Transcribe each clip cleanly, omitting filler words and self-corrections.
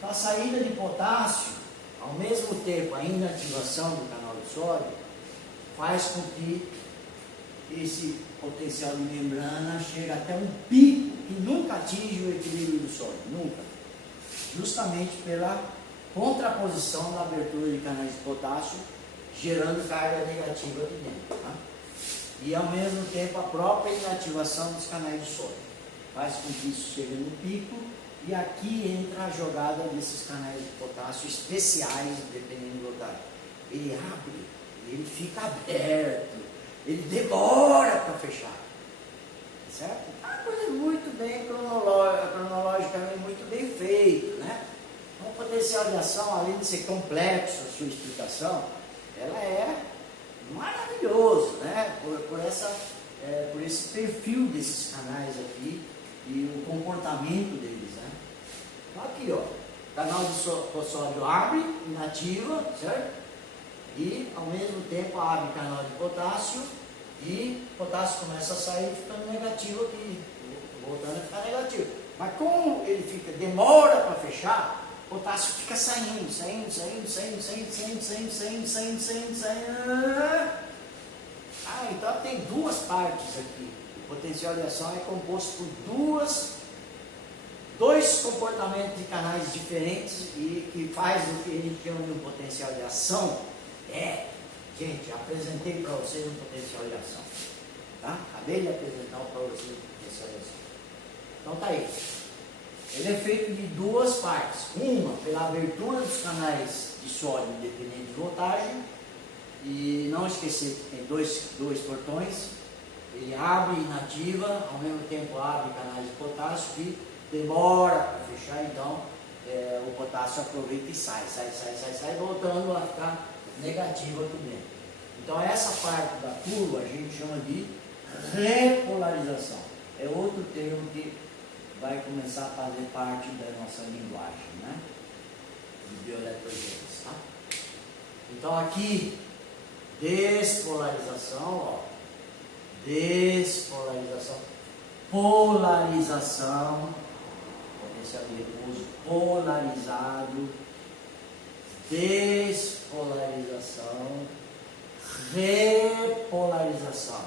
Então, a saída de potássio, ao mesmo tempo a inativação do canal de sódio, faz com que esse potencial de membrana chegue até um pico que nunca atinge o equilíbrio do sódio, nunca. Justamente pela contraposição da abertura de canais de potássio, gerando carga negativa aqui dentro. Tá? E ao mesmo tempo a própria inativação dos canais de sódio faz com que isso chegue no pico, e aqui entra a jogada desses canais de potássio especiais, dependendo do lugar. Ele abre, ele fica aberto, ele demora para fechar, certo? É uma coisa muito bem cronologicamente muito bem feito, né? Então, o potencial de ação, além de ser complexo a sua explicação, ela é maravilhoso, né? Por esse perfil desses canais aqui e o comportamento deles, né? Então, aqui, ó, canal de sódio abre, inativa, certo? E ao mesmo tempo abre canal de potássio e o potássio começa a sair ficando negativo aqui, voltando a ficar negativo. Mas como ele demora para fechar, o potássio fica saindo. Ah, então tem duas partes aqui. O potencial de ação é composto por dois comportamentos de canais diferentes e que faz o que a gente chama de um potencial de ação. Gente, apresentei para vocês um potencial de ação. Tá? Acabei de apresentar para vocês um potencial de ação. Então tá aí. Ele é feito de duas partes. Uma, pela abertura dos canais de sódio independente de voltagem. E não esquecer que tem dois portões. Ele abre e inativa, ao mesmo tempo abre canais de potássio que demora para fechar, então o potássio aproveita e sai, voltando a ficar negativo aqui dentro. Então essa parte da curva a gente chama de repolarização. É outro termo que vai começar a fazer parte da nossa linguagem, né? De bioeletrogênese, tá? Então aqui, despolarização, ó. Despolarização. Polarização. Potencial de repouso polarizado. Despolarização. Repolarização.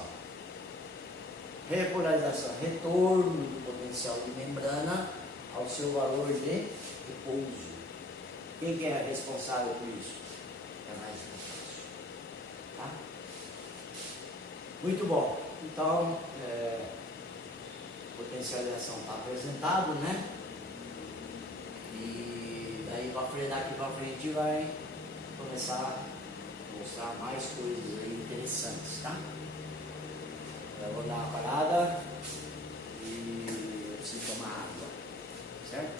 Repolarização, retorno do potencial de membrana ao seu valor de repouso. Quem que é responsável por isso? Canais de potássio. Tá? Muito bom. Então, o potencial de ação está apresentado, né? E daí daqui para frente vai começar a mostrar mais coisas aí interessantes, tá? Eu vou dar uma parada e eu preciso tomar água, certo?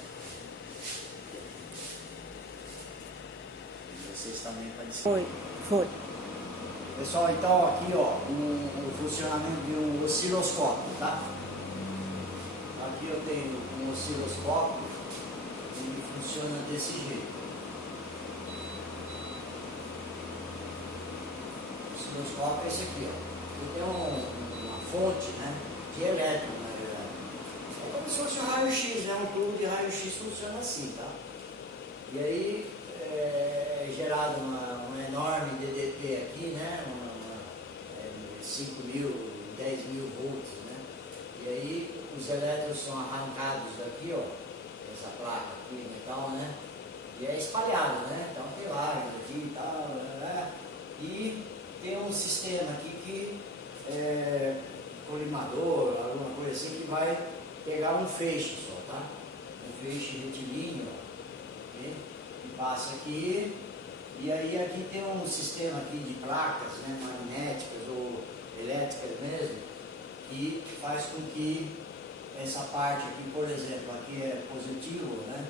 E vocês também podem. Foi. Pessoal, então aqui ó, o funcionamento de um osciloscópio, tá? Aqui eu tenho um osciloscópio e funciona desse jeito. O osciloscópio é esse aqui, ó. Eu tenho uma fonte, né, de elétron, na verdade. É como se fosse um raio-x, né? Um tubo de raio-x funciona assim, tá? E aí é gerado uma enorme DDT aqui, né? 5.000, 10.000 volts, né? E aí os elétrons são arrancados daqui, ó, essa placa aqui, metal, né? E é espalhado, né? Então tem lá, aqui e tal, né? E tem um sistema aqui que colimador, alguma coisa assim, que vai pegar um feixe só, tá? Um feixe retilíneo, ó, okay? Que passa aqui, e aí aqui tem um sistema aqui de placas, né, magnéticas ou elétricas mesmo, que faz com que essa parte aqui, por exemplo, aqui é positivo, né?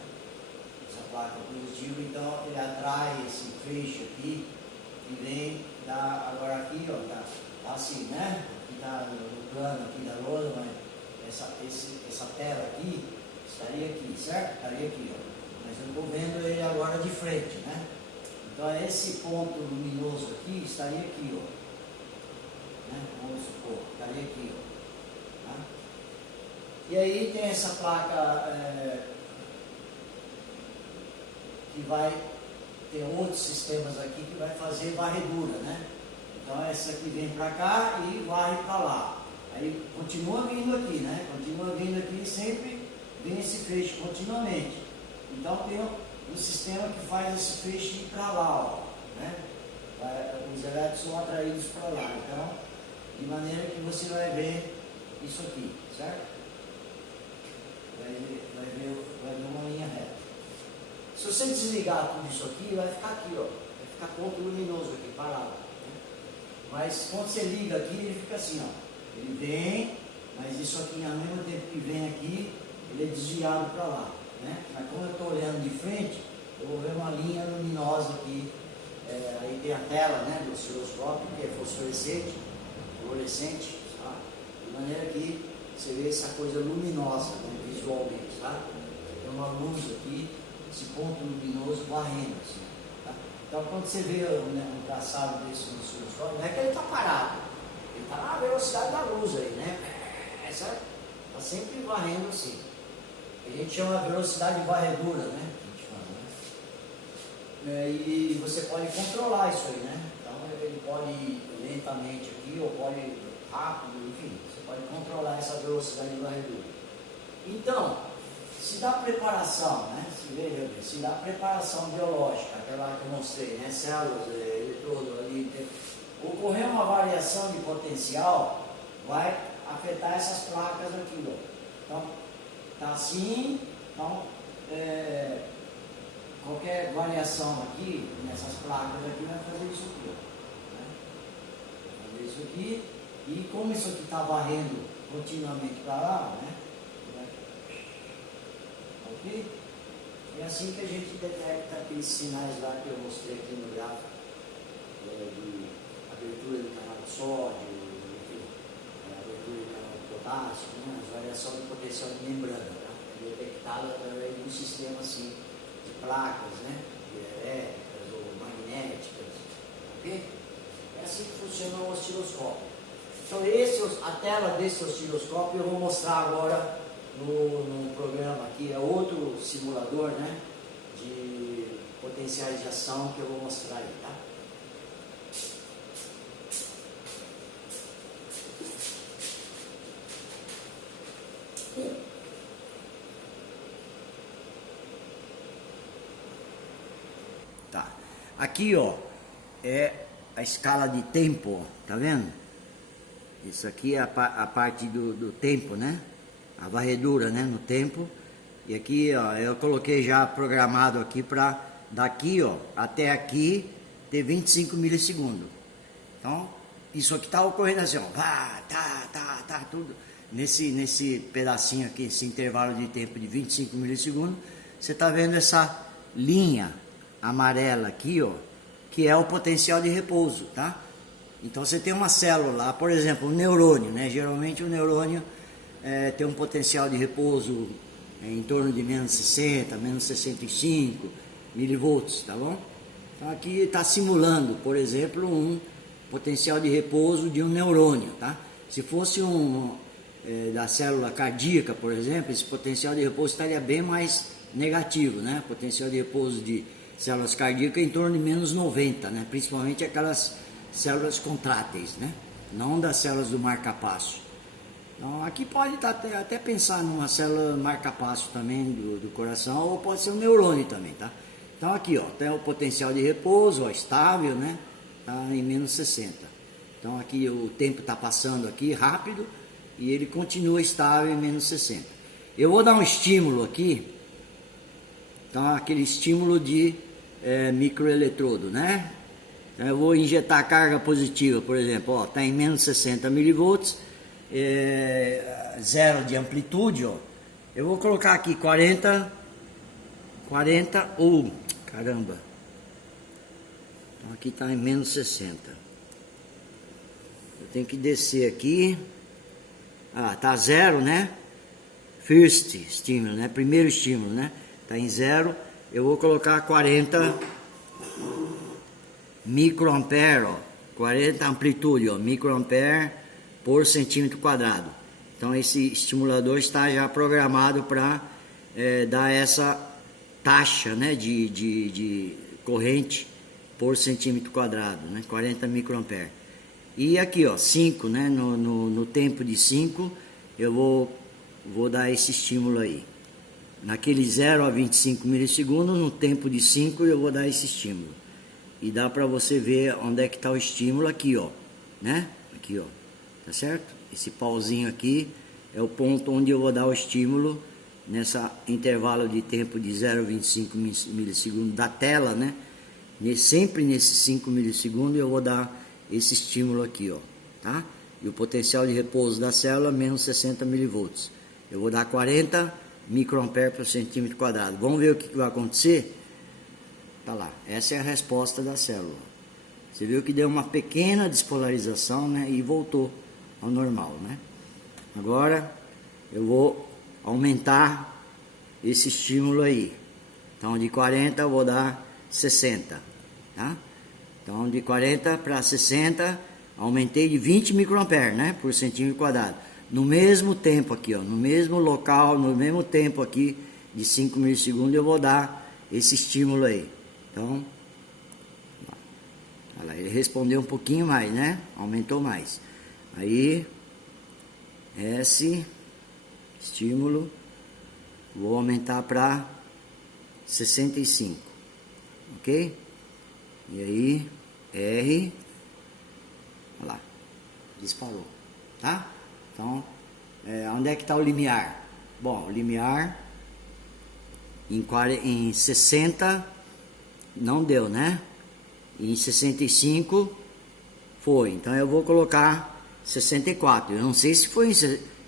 Essa placa é positiva, então ele atrai esse feixe aqui e vem agora aqui, ó, tá assim, né? Aqui tá no plano aqui da lousa, mas essa tela aqui estaria aqui, certo? Estaria aqui, ó. Mas eu estou vendo ele agora de frente, né? Então esse ponto luminoso aqui estaria aqui, ó. Né? Vamos supor, estaria aqui, ó. Tá? E aí tem essa placa que vai ter outros sistemas aqui que vai fazer varredura, né? Então essa aqui vem para cá e varre para lá. Aí continua vindo aqui, né? Continua vindo aqui e sempre vem esse feixe continuamente. Então tem um sistema que faz esse feixe ir para lá, ó, né? Os elétrons são atraídos para lá. Então, de maneira que você vai ver isso aqui, certo? Vai ver uma linha reta. Se você desligar tudo isso aqui, vai ficar aqui, ó. Vai ficar ponto luminoso aqui, parado. Né? Mas quando você liga aqui, ele fica assim, ó. Ele vem, mas isso aqui, ao mesmo tempo que vem aqui, ele é desviado para lá. Né? Mas como eu estou olhando de frente, eu vou ver uma linha luminosa aqui. Aí tem a tela, né, do osciloscópio, que é fluorescente, tá? De maneira que você vê essa coisa luminosa, né, visualmente, tá? Tem uma luz aqui, esse ponto luminoso varrendo, assim, tá? Então quando você vê um traçado desse no osciloscópio, não é que ele está parado, ele está na velocidade da luz aí, né? Está sempre varrendo assim. A gente chama de velocidade de varredura, né? E você pode controlar isso aí, né? Então ele pode ir lentamente aqui, ou pode ir rápido, enfim, você pode controlar essa velocidade de varredura. Então, se dá preparação, né? Se dá preparação biológica, aquela que eu mostrei, né? Células, eletrodo ali, ocorrer uma variação de potencial, vai afetar essas placas aqui, ó. Então, tá assim, então, qualquer variação aqui, nessas placas aqui, vai fazer isso aqui, ó, né? Vai fazer isso aqui, e como isso aqui está varrendo continuamente para lá, né? Ok? É assim que a gente detecta aqueles sinais lá que eu mostrei aqui no gráfico, de abertura do canal de sódio, enfim, abertura do canal de potássio, né? As variações do potencial de membrana, tá? É detectado através de um sistema assim, placas, né, elétricas ou magnéticas, ok? É assim que funciona o osciloscópio. Então a tela desse osciloscópio eu vou mostrar agora no programa aqui, é outro simulador, né, de potenciais de ação que eu vou mostrar aí, tá? Tá. Aqui, ó, é a escala de tempo, tá vendo? Isso aqui é a parte do tempo, né? A varredura, né, no tempo. E aqui, ó, eu coloquei já programado aqui para daqui, ó, até aqui ter 25 milissegundos. Então, isso aqui tá ocorrendo assim, ó, tá, tudo nesse pedacinho aqui, esse intervalo de tempo de 25 milissegundos. Você tá vendo essa linha amarela aqui, ó, que é o potencial de repouso, tá? Então você tem uma célula lá, por exemplo, um neurônio, né? Geralmente o neurônio tem um potencial de repouso em torno de menos 60, menos 65 milivolts, tá bom? Então aqui está simulando, por exemplo, um potencial de repouso de um neurônio, tá? Se fosse da célula cardíaca, por exemplo, esse potencial de repouso estaria bem mais negativo, né? Potencial de repouso de células cardíacas em torno de menos 90, né? Principalmente aquelas células contráteis, né? Não das células do marca-passo. Então, aqui pode até pensar numa célula marca-passo também do coração, ou pode ser um neurônio também, tá? Então aqui, ó, tem o potencial de repouso, ó, estável, né? Tá em menos 60. Então aqui o tempo está passando aqui rápido e ele continua estável em menos 60. Eu vou dar um estímulo aqui, então aquele estímulo de microeletrodo, né? Então, eu vou injetar carga positiva, por exemplo, ó, está em menos 60 milivolts, zero de amplitude, ó. Eu vou colocar aqui 40 ou, caramba, então aqui está em menos 60. Eu tenho que descer aqui, tá zero, né? First estímulo, né? Primeiro estímulo, né? Está em zero, eu vou colocar 40 microampere, ó, 40 amplitude, ó, microampere por centímetro quadrado. Então esse estimulador está já programado para dar essa taxa, né, de corrente por centímetro quadrado, né, 40 microampere. E aqui, ó, 5, né, no tempo de 5, eu vou dar esse estímulo aí. Naquele 0 a 25 milissegundos, no tempo de 5, eu vou dar esse estímulo. E dá para você ver onde é que está o estímulo aqui, ó, né? Aqui, ó, tá certo? Esse pauzinho aqui é o ponto onde eu vou dar o estímulo nessa intervalo de tempo de 0 a 25 milissegundos da tela, né? Sempre nesses 5 milissegundos eu vou dar esse estímulo aqui, ó, tá? E o potencial de repouso da célula menos 60 milivolts. Eu vou dar 40 microampere por centímetro quadrado. Vamos ver o que vai acontecer? Tá lá, essa é a resposta da célula. Você viu que deu uma pequena despolarização, né? E voltou ao normal, né? Agora eu vou aumentar esse estímulo aí. Então de 40 eu vou dar 60, tá? Então de 40 para 60 aumentei de 20 microampere, né? Por centímetro quadrado. No mesmo tempo aqui, ó, no mesmo local, no mesmo tempo aqui de 5 milissegundos eu vou dar esse estímulo aí. Então, olha lá, ele respondeu um pouquinho mais, né? Aumentou mais. Aí, esse estímulo, vou aumentar para 65, ok? E aí, R, olha lá, disparou, tá? Então, onde é que está o limiar? Bom, o limiar em 60 não deu, né? E em 65 foi. Então eu vou colocar 64. Eu não sei se foi,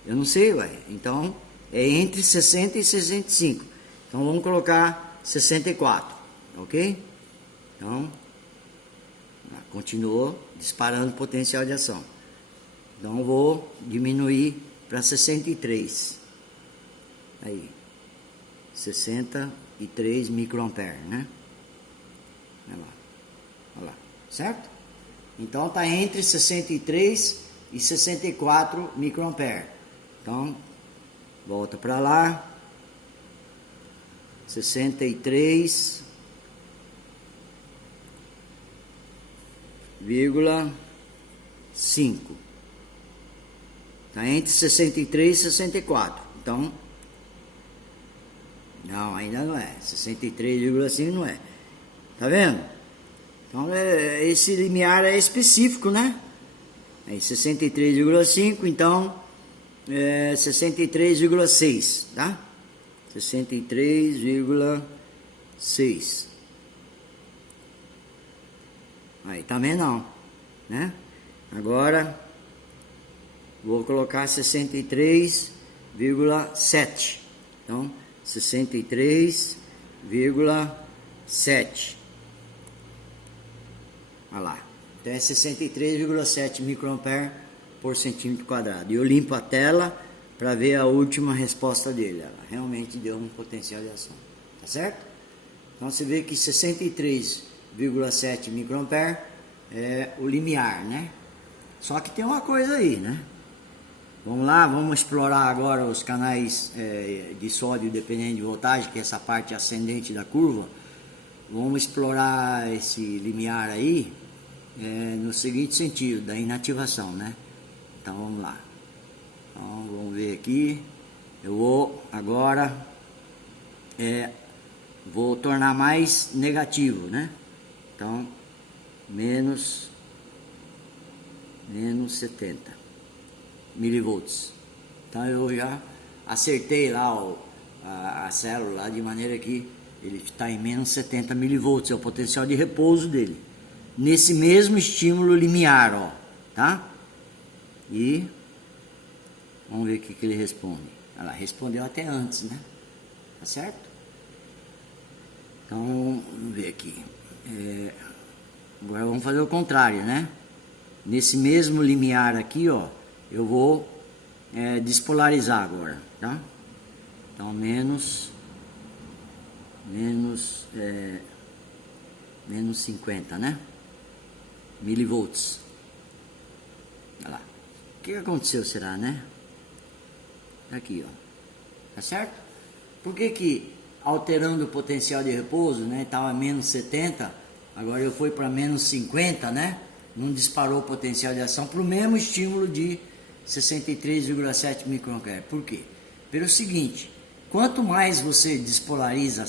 eu não sei, ué. Então é entre 60 e 65. Então vamos colocar 64, ok? Então continuou disparando o potencial de ação. Então eu vou diminuir para 63. Aí, 63 microampere, né? Olha lá, certo? Então está entre 63 e 64 microampere. Então, volta para lá. 63,5. Está entre 63 e 64. Então, não, ainda não é. 63,5 não é. Tá vendo? Então, esse limiar é específico, né? Aí, 63,5, então, 63,6, tá? 63,6. Aí, também não, né? Agora, vou colocar 63,7. Então, 63,7. Olha lá. Então é 63,7 microampere por centímetro quadrado. E eu limpo a tela para ver a última resposta dele. Ela realmente deu um potencial de ação. Tá certo? Então você vê que 63,7 microampere é o limiar, né? Só que tem uma coisa aí, né? Vamos lá, vamos explorar agora os canais de sódio dependente de voltagem, que é essa parte ascendente da curva. Vamos explorar esse limiar aí no seguinte sentido, da inativação, né? Então vamos lá. Então vamos ver aqui. Eu vou agora vou tornar mais negativo, né? Então menos 70 milivolts. Então eu já acertei lá a célula lá de maneira que ele está em menos 70 milivolts, é o potencial de repouso dele. Nesse mesmo estímulo limiar, ó, tá? E vamos ver o que ele responde. Ela respondeu até antes, né? Tá certo? Então, vamos ver aqui. Agora vamos fazer o contrário, né? Nesse mesmo limiar aqui, ó, eu vou despolarizar agora, tá? Então, menos 50, né? Milivolts. Olha lá. O que aconteceu, será, né? Aqui, ó. Tá certo? Por que alterando o potencial de repouso, né? Estava menos 70, agora eu fui para menos 50, né? Não disparou o potencial de ação para o mesmo estímulo de 63,7 microampere. Por quê? Pelo seguinte, quanto mais você despolariza a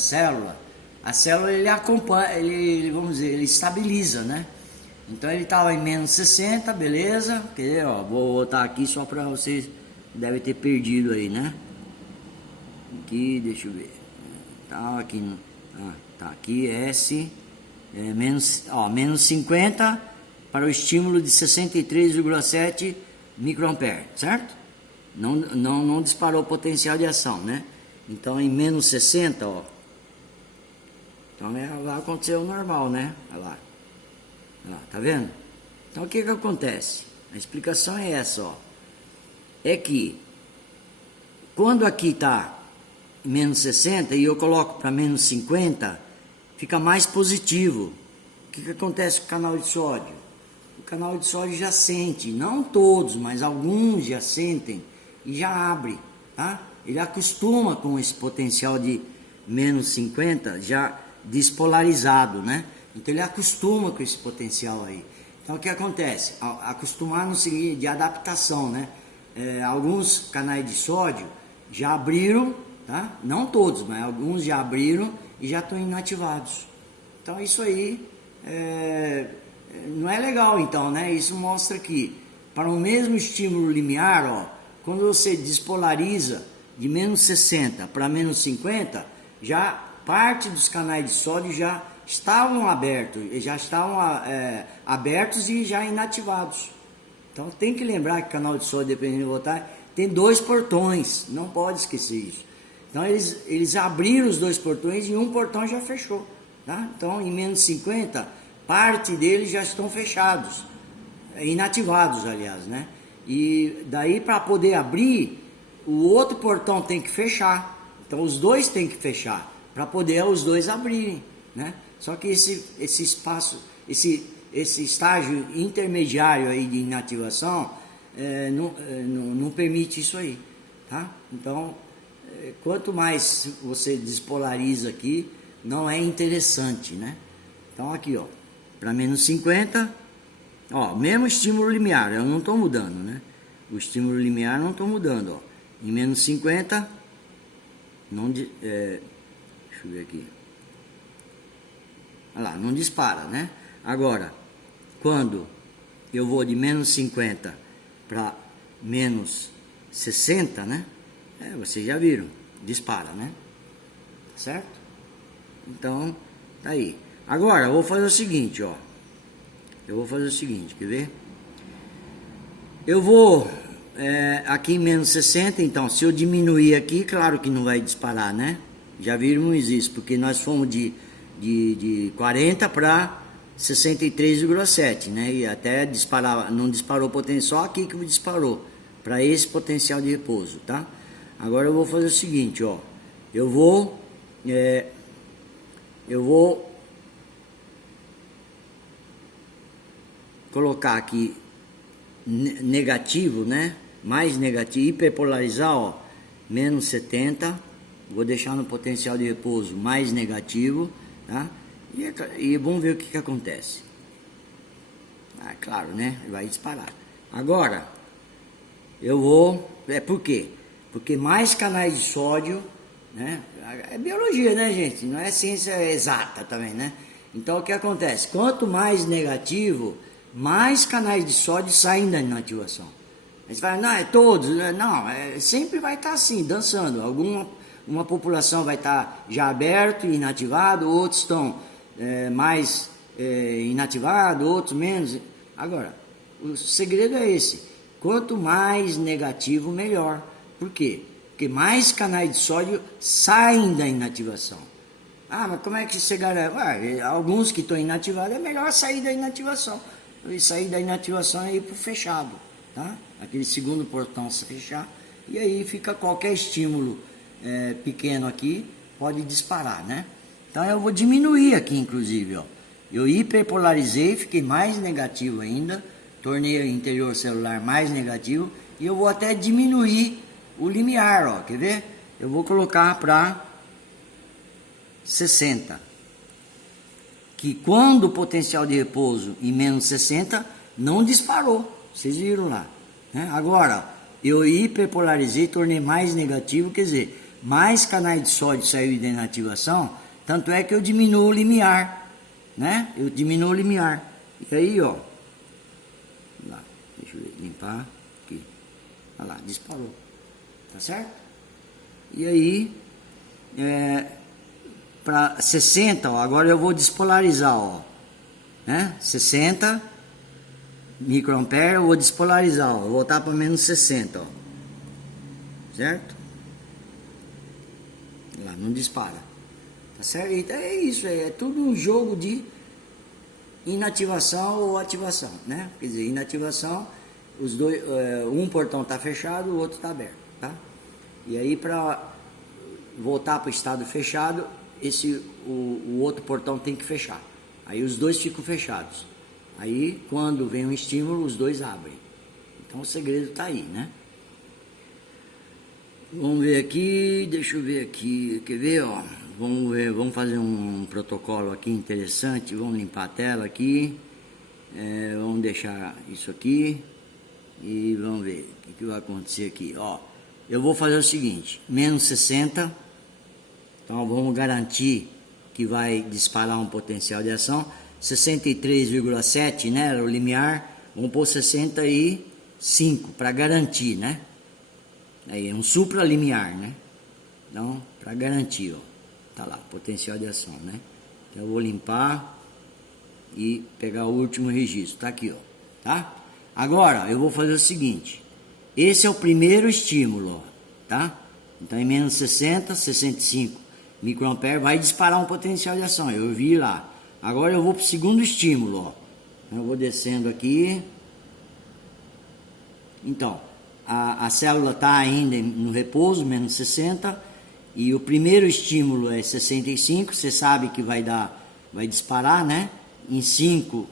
célula ele acompanha, vamos dizer, ele estabiliza, né? Então ele estava em menos 60, beleza? Quer dizer, ó, vou botar aqui só para vocês, deve ter perdido aí, né? Aqui, deixa eu ver. Tá aqui, tá aqui S, menos 50 para o estímulo de 63,7 microampere, certo? Não disparou o potencial de ação, né? Então em menos 60, ó. Então vai acontecer o normal, né? Olha lá. Tá vendo? Então o que acontece? A explicação é essa, ó. É que quando aqui está menos 60 e eu coloco para menos 50, fica mais positivo. O que acontece com o canal de sódio? O canal de sódio já sente, não todos, mas alguns já sentem e já abre, tá? Ele acostuma com esse potencial de menos 50 já despolarizado, né? Então ele acostuma com esse potencial aí. Então o que acontece? Acostumar no seguinte, de adaptação, né? Alguns canais de sódio já abriram, tá? Não todos, mas alguns já abriram e já estão inativados. Então isso aí não é legal, então, né? Isso mostra que para o mesmo estímulo limiar, ó, quando você despolariza de menos 60 para menos 50, já parte dos canais de sódio já estavam abertos e já inativados. Então tem que lembrar que o canal de sódio, dependendo da voltagem, tem 2 portões, não pode esquecer isso. Então eles abriram os 2 portões e um portão já fechou, tá? Então em menos 50, parte deles já estão fechados, inativados, aliás, né? E daí para poder abrir, o outro portão tem que fechar. Então os dois tem que fechar para poder os dois abrirem, né? Só que esse espaço, esse estágio intermediário aí de inativação não permite isso aí, tá? Então, quanto mais você despolariza aqui, não é interessante, né? Então aqui, ó, para menos 50, ó, mesmo estímulo limiar, eu não estou mudando, né? O estímulo limiar não estou mudando, ó. Em menos 50, deixa eu ver aqui. Olha lá, não dispara, né? Agora, quando eu vou de menos 50 para menos 60, né? Vocês já viram, dispara, né? Certo? Então, tá aí. Agora, eu vou fazer o seguinte, ó. Quer ver? Eu vou aqui em menos 60, então, se eu diminuir aqui, claro que não vai disparar, né? Já vimos isso, porque nós fomos de 40 para 63,7, né? E até não disparou o potencial, aqui que disparou, para esse potencial de repouso, tá? Agora eu vou fazer o seguinte, ó. Eu vou colocar aqui negativo, né? Mais negativo, hiperpolarizar, ó, menos 70, vou deixar no potencial de repouso mais negativo, tá? E vamos ver o que acontece. Claro, né? Vai disparar. Agora, eu vou... por quê? Porque mais canais de sódio, né? É biologia, né, gente? Não é ciência exata também, né? Então, o que acontece? Quanto mais negativo, mais canais de sódio saem da inativação. Aí você fala, não, é todos. Não, sempre vai estar assim, dançando. Uma população vai estar já aberto e inativado, outros estão mais inativados, outros menos. Agora, o segredo é esse. Quanto mais negativo, melhor. Por quê? Porque mais canais de sódio saem da inativação. Mas como é que você garante? Alguns que estão inativados, é melhor sair da inativação. E sair da inativação é ir para o fechado, tá? Aquele segundo portão se fechar, e aí fica qualquer estímulo pequeno aqui, pode disparar, né? Então eu vou diminuir aqui, inclusive, ó. Eu hiperpolarizei, fiquei mais negativo ainda, tornei o interior celular mais negativo, e eu vou até diminuir o limiar, ó, quer ver? Eu vou colocar para 60. Que quando o potencial de repouso em menos 60 não disparou. Vocês viram lá, né? Agora, eu hiperpolarizei, tornei mais negativo, quer dizer, mais canais de sódio saiu da inativação, tanto é que eu diminuo o limiar, né? Eu diminuo o limiar. E aí, ó, lá, deixa eu ver, limpar aqui. Olha lá, disparou. Tá certo? E aí, para 60, ó, agora eu vou despolarizar, ó, né? 60 microampere, eu vou despolarizar, ó, vou voltar para menos 60, ó, certo? Lá, não dispara, tá certo? Então é isso, é tudo um jogo de inativação ou ativação, né? Quer dizer, inativação, os dois, um portão tá fechado, o outro tá aberto, tá? E aí, para voltar para o estado fechado, o outro portão tem que fechar. Aí os dois ficam fechados. Aí, quando vem um estímulo, os dois abrem. Então o segredo está aí, né? Vamos ver aqui, deixa eu ver aqui, quer ver, ó? Vamos ver, vamos fazer um protocolo aqui interessante, vamos limpar a tela aqui, vamos deixar isso aqui e vamos ver o que vai acontecer aqui, ó. Eu vou fazer o seguinte, menos 60, então vamos garantir que vai disparar um potencial de ação, 63,7, né, era o limiar, vamos pôr 65 para garantir, né? Aí é um supralimiar, né? Então, para garantir, ó, tá lá, potencial de ação, né? Então eu vou limpar e pegar o último registro, tá aqui, ó, tá? Agora eu vou fazer o seguinte, esse é o primeiro estímulo, ó, tá? Então em menos 60, 65 microampere vai disparar um potencial de ação, eu vi lá. Agora eu vou para o segundo estímulo, ó. Eu vou descendo aqui. Então, a célula está ainda no repouso, menos 60, e o primeiro estímulo é 65, você sabe que vai disparar, né? Em 5,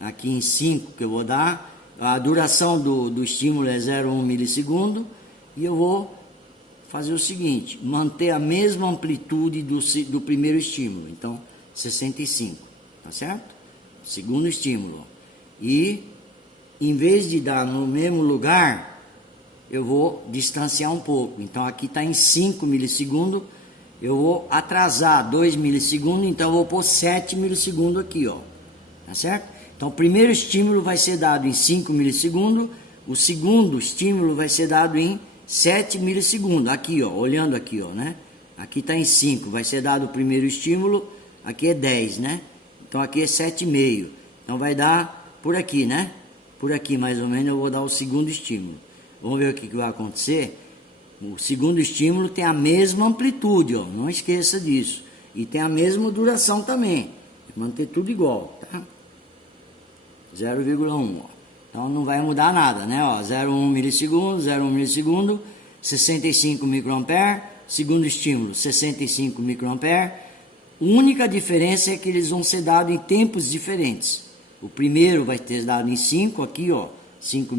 aqui em 5 que eu vou dar, a duração do estímulo é 0,1 milissegundo, e eu vou fazer o seguinte, manter a mesma amplitude do primeiro estímulo, então 65, tá certo? Segundo estímulo. E em vez de dar no mesmo lugar, eu vou distanciar um pouco. Então aqui está em 5 milissegundos, eu vou atrasar 2 milissegundos, então eu vou pôr 7 milissegundos aqui, ó. Tá certo? Então o primeiro estímulo vai ser dado em 5 milissegundos, o segundo estímulo vai ser dado em 7 milissegundos, aqui, ó, olhando aqui, ó, né? Aqui está em 5, vai ser dado o primeiro estímulo, aqui é 10, né? Então aqui é 7,5. Então vai dar por aqui, né? Por aqui mais ou menos eu vou dar o segundo estímulo. Vamos ver o que vai acontecer. O segundo estímulo tem a mesma amplitude, ó, não esqueça disso. E tem a mesma duração também. Manter tudo igual, tá? 0,1, ó. Então não vai mudar nada, né? 0,1 milissegundo, 0,1 milissegundo, 65 microampere, segundo estímulo, 65 microampere. A única diferença é que eles vão ser dados em tempos diferentes. O primeiro vai ter dado em 5, aqui, ó, 5